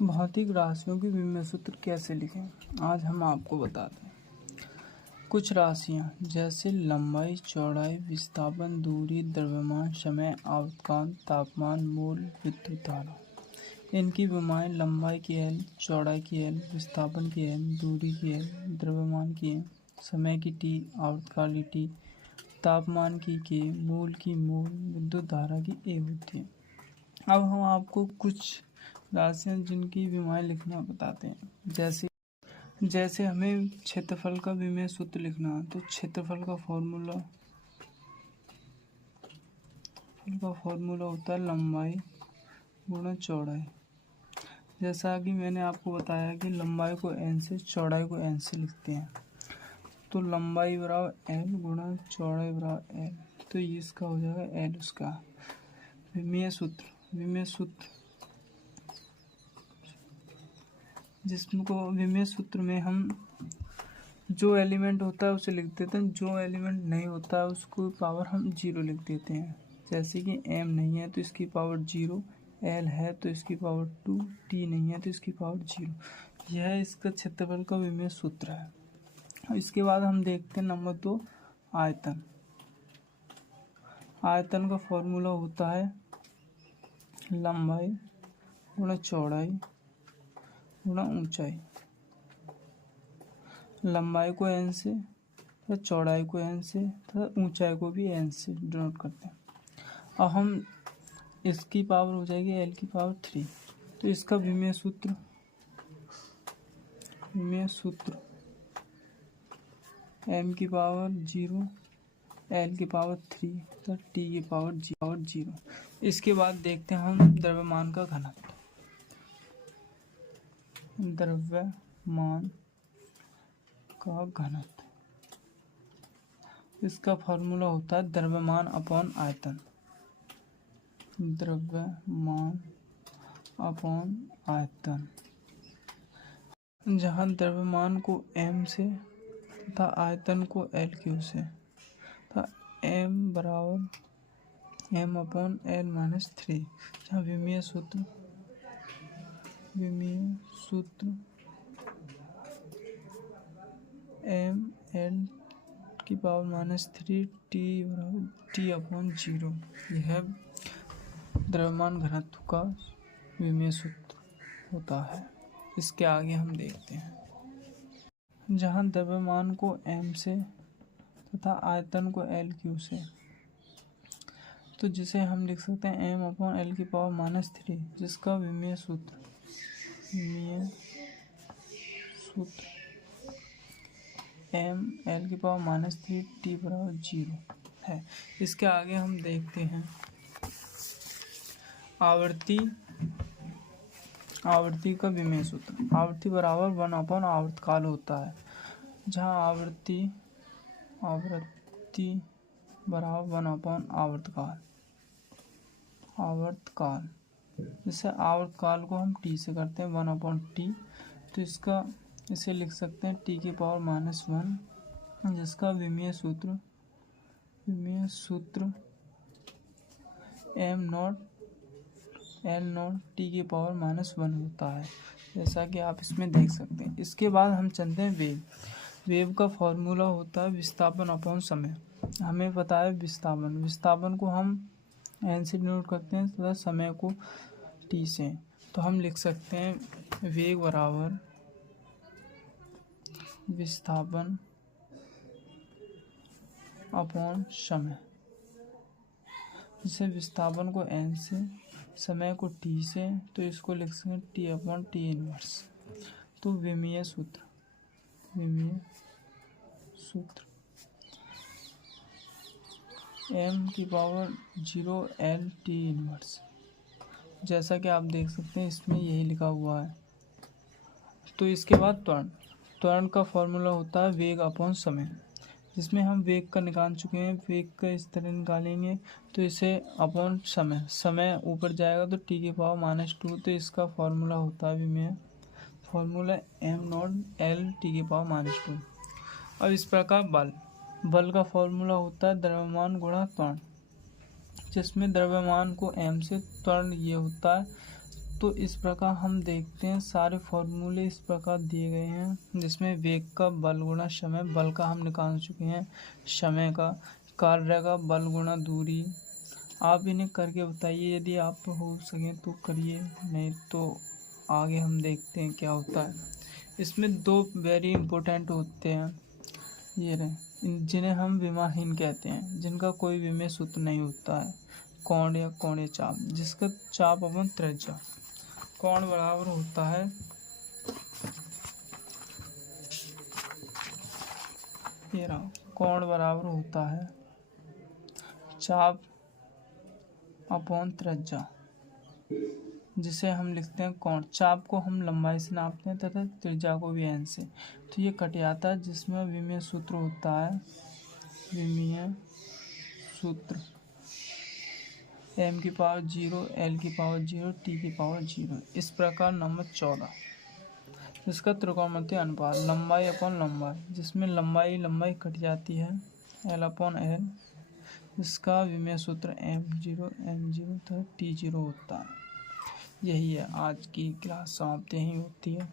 भौतिक राशियों के विमेय सूत्र कैसे लिखें, आज हम आपको बताते हैं। कुछ राशियां जैसे लंबाई, चौड़ाई, विस्थापन, दूरी, द्रव्यमान, समय, आवर्तकाल, तापमान, मूल, विद्युत धारा, इनकी विमाएं लंबाई की एल, चौड़ाई की एल, विस्थापन की एल, दूरी की एल, द्रव्यमान की एल, समय की टी, आवर्तकाल की टी, तापमान की के, मूल की मूल, विद्युत धारा की ए होती है। अब हम आपको कुछ राशियां जिनकी विमाएं लिखना बताते हैं। जैसे हमें क्षेत्रफल का विमेय सूत्र लिखना है, तो क्षेत्रफल का फॉर्मूला होता है लंबाई गुणा चौड़ाई। जैसा कि मैंने आपको बताया कि लंबाई को n से, चौड़ाई को n से लिखते हैं, तो लंबाई बराबर l गुणा चौड़ाई बराबर l, तो ये इसका हो जाएगा l उसका विमेय सूत्र जिसको विमेय सूत्र में हम जो एलिमेंट होता है उसे लिख देते हैं, जो एलिमेंट नहीं होता है उसको पावर हम 0 लिख देते हैं। जैसे कि m नहीं है तो इसकी पावर 0, l है तो इसकी पावर 2, t नहीं है तो इसकी पावर 0। यह इसका क्षेत्रफल का विमेय सूत्र है। इसके बाद हम देखते हैं नंबर 2, आयतन। आयतन का फॉर्मूला होता है लंबाई गुणा चौड़ाई गुणा ऊंचाई। लंबाई को n से तथा चौड़ाई को n से तथा ऊंचाई को भी n से डिनोट करते हैं। अब हम इसकी पावर हो जाएगी l की पावर 3, तो इसका विमेय सूत्र m की पावर 0, l की पावर 3 तथा t की पावर 0। इसके बाद देखते हैं हम द्रव्यमान का घनत्व। द्रव्यमान का घनत्व, इसका फॉर्मूला होता है द्रव्यमान अपॉन आयतन। द्रव्यमान अपॉन आयतन, जहाँ द्रव्यमान को m से तथा आयतन को l क्यू से, तथा m बराबर m अपॉन l माइनस 3, जहाँ विमेय सूत्र m l की पावर माइनस 3 t अपॉन 0। यह द्रव्यमान घनत्व का विमेय सूत्र होता है। इसके आगे हम देखते हैं, जहाँ द्रव्यमान को m से तथा आयतन को l क्यू से, तो जिसे हम लिख सकते हैं m अपॉन l की पावर माइनस 3, जिसका विमेय सूत्र m l की पावर माइनस 3 t बराबर 0 है। इसके आगे हम देखते हैं आवर्ती का विमेय सूत्र। आवर्ती बराबर 1 अपॉन आवर्तकाल होता है, जहाँ आवर्ती बराबर 1 अपॉन आवर्तकाल। जैसे आवर्तकाल को हम t से करते हैं 1 अपॉन टी, तो इसे लिख सकते हैं t की पावर माइनस 1, जिसका विमेय सूत्र m not l not t की पावर माइनस 1 होता है, जैसा कि आप इसमें देख सकते हैं। इसके बाद हम चलते हैं वेव का फॉर्मूला होता है विस्थापन अपॉन समय। हमें पता है विस्थापन को हम n से डिनोट करते हैं तथा समय को t से, तो हम लिख सकते हैं वेग बराबर विस्थापन अपॉन समय। जैसे विस्थापन को n से, समय को t से, तो इसको लिख सकते हैं t अपॉन t इनवर्स। तो विमेय सूत्र m की पावर 0 l t इनवर्स, जैसा कि आप देख सकते हैं इसमें यही लिखा हुआ है। तो इसके बाद त्वरण का फॉर्मूला होता है वेग अपॉन समय, जिसमें हम वेग का निकाल चुके हैं। वेग का इस तरह निकालेंगे तो इसे अपॉन समय ऊपर जाएगा तो t की पावर माइनस 2, तो इसका फॉर्मूला होता है विमेय formula m not l t की पावर माइनस 2। अब इस प्रकार बल का फॉर्मूला होता है द्रव्यमान गुणा त्वरण, जिसमें द्रव्यमान को m से, त्वरण ये होता है तो इस प्रकार हम देखते हैं सारे फॉर्मूले इस प्रकार दिए गए हैं, जिसमें वेग का बल गुणा समय, बल का हम निकाल चुके हैं, समय का, कार्य का बल गुणा दूरी। आप इन्हें करके बताइए, यदि आप हो सके तो करिए, नहीं तो आगे हम देखते हैं क्या होता है। इसमें दो वेरी इंपॉर्टेंट होते हैं, ये रहे, जिन्हें हम विमाहीन कहते हैं, जिनका कोई विमेय सूत्र नहीं होता है। कोण या कोणीय चाप, जिसका चाप अपन त्रिज्या, कोण बराबर होता है ये रहा, कोण बराबर होता है चाप अपॉन त्रिज्या, जिसे हम लिखते हैं कोण। चाप को हम लंबाई से नापते हैं तथा त्रिज्या को भी n से। तो ये कट जाता है, जिसमें विमीय सूत्र होता है, विमीय सूत्र m की पावर 0, l की पावर 0, t की पावर 0। इस प्रकार नंबर 14, जिसका त्रिकोणमितीय अनुपात लंबाई अपॉन लंबाई, जिसमें लंबाई कट जाती है l अपॉन l, जिसका विमीय सूत्र m0 तथा t0 होता है। यही है आज की क्लास, समाप्त यहीं होती है।